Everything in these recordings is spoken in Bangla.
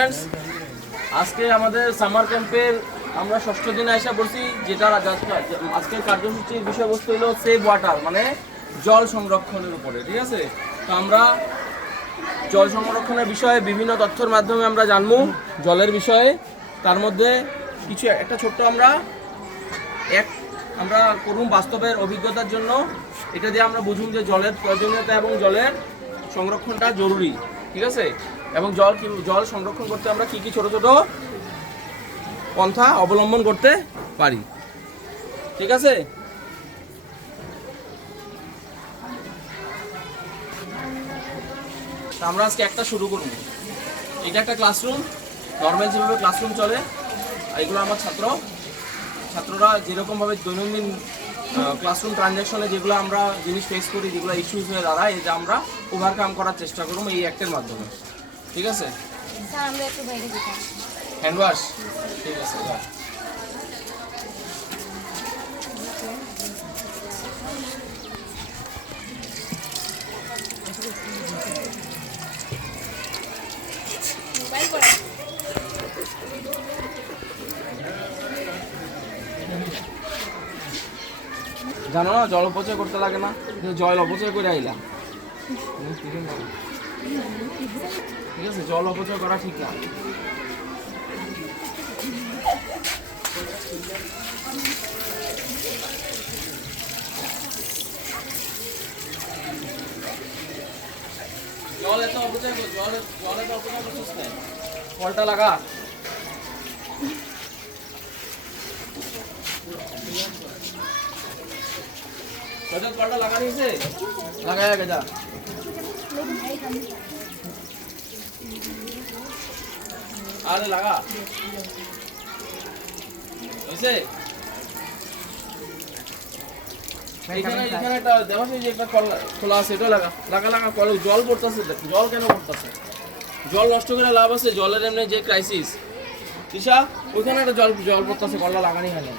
फ्रेंड्स আজকে আমাদের সামার ক্যাম্পের আমরা ষষ্ঠ দিনে এসে বলছি, যেটা আজকের কার্যসূচির বিষয়বস্তু হলো সেভ ওয়াটার, মানে জল সংরক্ষণের উপরে। ঠিক আছে, তো আমরা জল সংরক্ষণের বিষয়ে বিভিন্ন তথ্যের মাধ্যমে আমরা জানবো জলের বিষয়ে। তার মধ্যে কিছু একটা ছোট্ট আমরা করুন বাস্তবের অভিজ্ঞতার জন্য। এটা দিয়ে আমরা বুঝুন যে জলের প্রয়োজনীয়তা এবং জলের সংরক্ষণটা জরুরি। ঠিক আছে, এবং জল সংরক্ষণ করতে আমরা কি কি ছোট ছোট পন্থা অবলম্বন করতে পারি। ঠিক আছে, আমরা আজকে একটা শুরু করব। এটা একটা ক্লাসরুম, নর্মাল যেভাবে ক্লাসরুম চলে। এগুলো আমার ছাত্ররা যেরকমভাবে দৈনন্দিন ক্লাসরুম ট্রানজ্যাকশনে যেগুলো আমরা জিনিস ফেস করি, যেগুলো ইস্যুস হয়ে দাঁড়ায়, এটা আমরা ওভারকাম করার চেষ্টা করব এই অ্যাক্টের মাধ্যমে। ঠিক আছে স্যার, আমরা একটু বাইরে যেতাম। Hand wash. ঠিক আছে, মোবাইল করা জানো না, জল অপচয় করতে লাগে না, জল অপচয় করে আইলা। ঠিক আছে, জল অপচয় করা ঠিক না। জল এত অপচয় করছিস না, কলটা লাগা। কলটা লাগা নিয়েছে, লাগাই আগে যা। আরে লাগা হয়েছে। এখানে একটা দেওয়া যে একটা কল খোলা আছে, এটা লাগা কল। জল পড়তেছে, জল কেন পড়তেছে? জল নষ্ট করে লাভ আছে? জলের এমনি যে ক্রাইসিস তিশা, ওইখানে একটা জল পড়তেছে, কলটা লাগানি হয় না।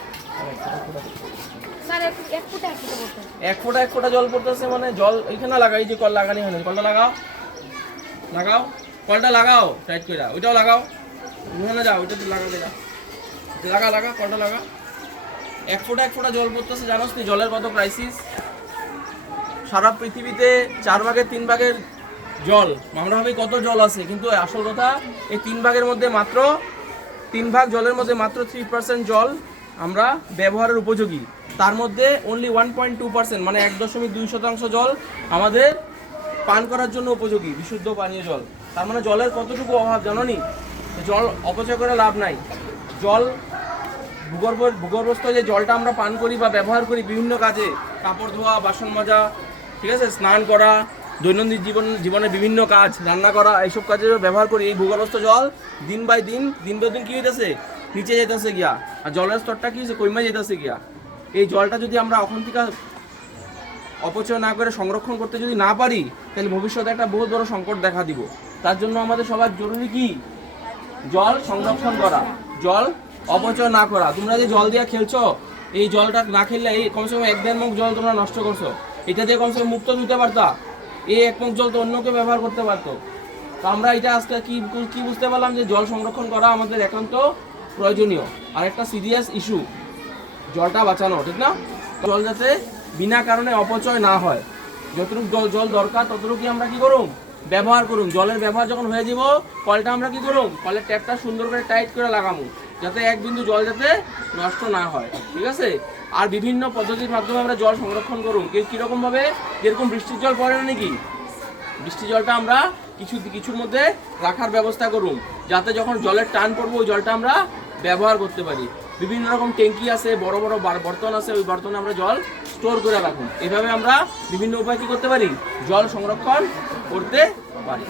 এক ফোঁটা জল পড়তেছে, মানে জল এইখানে লাগাই, যে কল লাগানি হয় না। কলটা লাগাও, কলটা লাগাও টাইট করে। ওইটাও লাগাও, ওইখানে যাও, ওইটা লাগা কলটা লাগা। এক ফোঁটা জল পড়তেছে। জানোস তুই জলের কত ক্রাইসিস? সারা পৃথিবীতে 4 ভাগের 3 ভাগের জল, আমরা ভাবি কত জল আছে, কিন্তু আসল কথা এই 3 ভাগের মধ্যে মাত্র 3 ভাগ জলের মধ্যে মাত্র 3% জল আমরা ব্যবহারের উপযোগী। তার মধ্যে অনলি 1.2%, মানে 1.2% জল আমাদের পান করার জন্য উপযোগী, বিশুদ্ধ পানীয় জল। তার মানে জলের কতটুকু অভাব জানো নি? জল অপচয় করে লাভ নাই। জল ভূগর্ভস্থ যে জলটা আমরা পান করি বা ব্যবহার করি বিভিন্ন কাজে, কাপড় ধোয়া, বাসন মাজা, ঠিক আছে, স্নান করা, দৈনন্দিন জীবনে বিভিন্ন কাজ, রান্না করা, এইসব কাজে ব্যবহার করি। এই ভূগর্ভস্থ জল দিন বাই দিন কি হইতেছে? নিচে যেতেছে গিয়া। আর জলের স্তরটা কি হয়েছে? কমে যেতেছে গিয়া। এই জলটা যদি আমরা এখন থেকে অপচয় না করে সংরক্ষণ করতে যদি না পারি, তাহলে ভবিষ্যতে একটা বহুত বড় সংকট দেখা দিব। তার জন্য আমাদের সবার জরুরি কি? জল সংরক্ষণ করা, জল অপচয় না করা। তোমরা যে জল দিয়ে খেলছো, এই জলটা না খেললে এই কমসে কম 1-1.5 মগ জল তোমরা নষ্ট করছো। এটা দিয়ে কমসে কম মুক্ত দিতে পারতা, এই 1 মগ জল তো অন্য কেউ ব্যবহার করতে পারতো। তো আমরা এটা আজকে কি বুঝতে পারলাম যে জল সংরক্ষণ করা আমাদের একান্ত প্রয়োজনীয় আর একটা সিরিয়াস ইস্যু, জলটা বাঁচানো। ঠিক না? জল যাতে বিনা কারণে অপচয় না হয়, যতটুকু জল দরকার ততটুকু আমরা কি করুম? ব্যবহার করুন। জলের ব্যবহার যখন হয়ে যাব, কলটা আমরা কি করুম? কলের ট্যাপটা সুন্দর করে টাইট করে লাগামু, যাতে 1 বিন্দু জল যাতে নষ্ট না হয়। ঠিক আছে? আর বিভিন্ন পদ্ধতির মাধ্যমে আমরা জল সংরক্ষণ করুন। কীরকম ভাবে? যেরকম বৃষ্টির জল পড়ে না নাকি, বৃষ্টির জলটা আমরা কিছুর মধ্যে রাখার ব্যবস্থা করুন, যাতে যখন জলের টান পড়বো ওই জলটা আমরা ব্যবহার করতে পারি। বিভিন্ন রকম ট্যাঙ্কি আছে, বড় বড় বর্তন আছে, ওই বর্তনে আমরা জল স্টোর করে রাখুন। এভাবে আমরা বিভিন্ন উপায় কি করতে পারি? জল সংরক্ষণ করতে পারি।